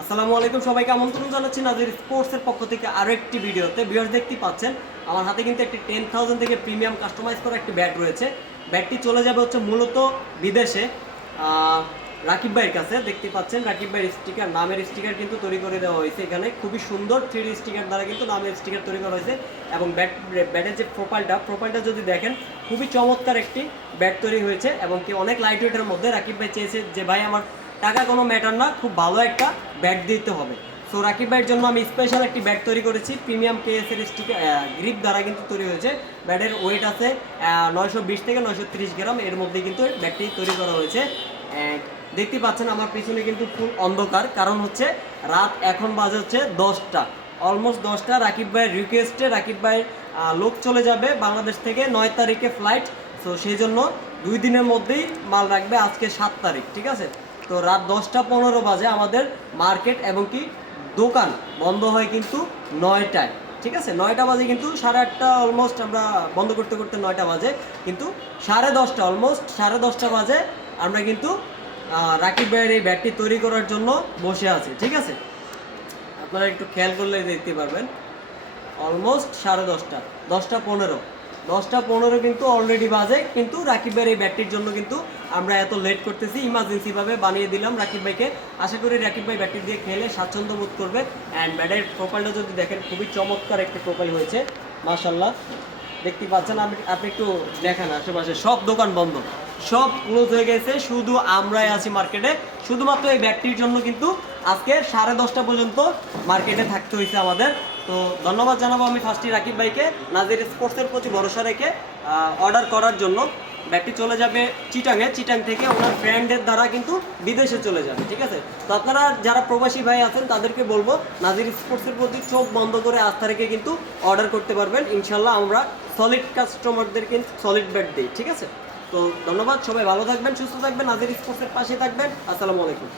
আসসালামু আলাইকুম, সবাইকে আমন্ত্রণ জানাচ্ছি নাজির স্পোর্টসের পক্ষ থেকে আরও একটি ভিডিওতে। ভিউয়ার্স দেখতেই পাচ্ছেন আমার হাতে কিন্তু একটি 10,000 থেকে প্রিমিয়াম কাস্টমাইজ করা একটি ব্যাট রয়েছে। ব্যাটটি চলে যাবে হচ্ছে মূলত বিদেশে রাকিব ভাইয়ের কাছে। দেখতে পাচ্ছেন রাকিব ভাইয়ের স্টিকার, নামের স্টিকার কিন্তু তৈরি করে দেওয়া হয়েছে। এখানে খুবই সুন্দর 3D স্টিকার দ্বারা কিন্তু নামের স্টিকার তৈরি করা হয়েছে এবং ব্যাটের যে প্রোফাইলটা যদি দেখেন খুবই চমৎকার একটি ব্যাট তৈরি হয়েছে এবং কি অনেক লাইট ওয়েটের মধ্যে। রাকিব ভাই চেয়েছে যে ভাই আমার টাকা কোনো ম্যাটার না, খুব ভালো একটা ব্যাট দিতে হবে। সো রাকিব ভাইয়ের জন্য আমি স্পেশাল একটি ব্যাট তৈরি করেছি। প্রিমিয়াম কেএসের স্টিকার গ্রিপ দ্বারা কিন্তু তৈরি হয়েছে। ব্যাটের ওয়েট আছে 920 থেকে 930 গ্রাম, এর মধ্যে কিন্তু ব্যাটটি তৈরি করা হয়েছে। অ্যান্ড দেখতে পাচ্ছেন আমার পিছনে কিন্তু ফুল অন্ধকার, কারণ হচ্ছে রাত এখন বাজে হচ্ছে 10টা, অলমোস্ট 10টা। রাকিব ভাইয়ের রিকোয়েস্টে রাকিব ভাইয়ের লোক চলে যাবে বাংলাদেশ থেকে 9 তারিখে ফ্লাইট। সো সেই জন্য 2 দিনের মধ্যেই মাল রাখবে, আজকে 7 তারিখ, ঠিক আছে। তো রাত 10টা 15 বাজে আমাদের মার্কেট এবং কি দোকান বন্ধ হয় কিন্তু 9টায়, ঠিক আছে। 9টা বাজে কিন্তু 8:30 অলমোস্ট আমরা বন্ধ করতে করতে 9টা বাজে, কিন্তু 10:30 অলমোস্ট 10:30 বাজে আমরা কিন্তু রাকিব ভাইয়ের এই ব্যাটটি তৈরি করার জন্য বসে আছি, ঠিক আছে। আপনারা একটু খেয়াল করলে দেখতে পারবেন অলমোস্ট 10:30, 10টা 15 কিন্তু অলরেডি বাজে, কিন্তু রাকিব ভাইয়ের এই ব্যাটটির জন্য কিন্তু আমরা এত লেট করতেছি। ইমার্জেন্সিভাবে বানিয়ে দিলাম রাকিব ভাইকে। আশা করি রাকিব ভাই ব্যাটটি দিয়ে খেলে স্বাচ্ছন্দ্য বোধ করবে। অ্যান্ড ব্যাটের প্রোফাইলটা যদি দেখেন খুবই চমৎকার একটি প্রোফাইল হয়েছে, মাশাল্লাহ। দেখতে পাচ্ছেন, আপনি একটু দেখান আশেপাশে সব দোকান বন্ধ, সব ক্লোজ হয়ে গেছে, শুধু আমরাই আছি মার্কেটে। শুধুমাত্র এই ব্যাটটির জন্য কিন্তু আজকে 10:30 পর্যন্ত মার্কেটে থাকতে হয়েছে আমাদের। তো ধন্যবাদ জানাবো আমি ফার্স্টে রাকিব ভাইকে নাজির স্পোর্টসের প্রতি ভরসা রেখে অর্ডার করার জন্য। ব্যাগটি চলে যাবে চিটাং থেকে ওনার ব্র্যান্ডের দ্বারা কিন্তু বিদেশে চলে যাবে, ঠিক আছে। তো আপনারা যারা প্রবাসী ভাই আছেন তাদেরকে বলবো নাজির স্পোর্টসের প্রতি চোখ বন্ধ করে আস্থা রেখে কিন্তু অর্ডার করতে পারবেন। ইনশাল্লাহ আমরা সলিড কাস্টমারদেরকে সলিড ব্যাট দিই, ঠিক আছে। তো ধন্যবাদ, সবাই ভালো থাকবেন, সুস্থ থাকবেন, নাজির স্পোর্টসের পাশে থাকবেন। আসসালামু আলাইকুম।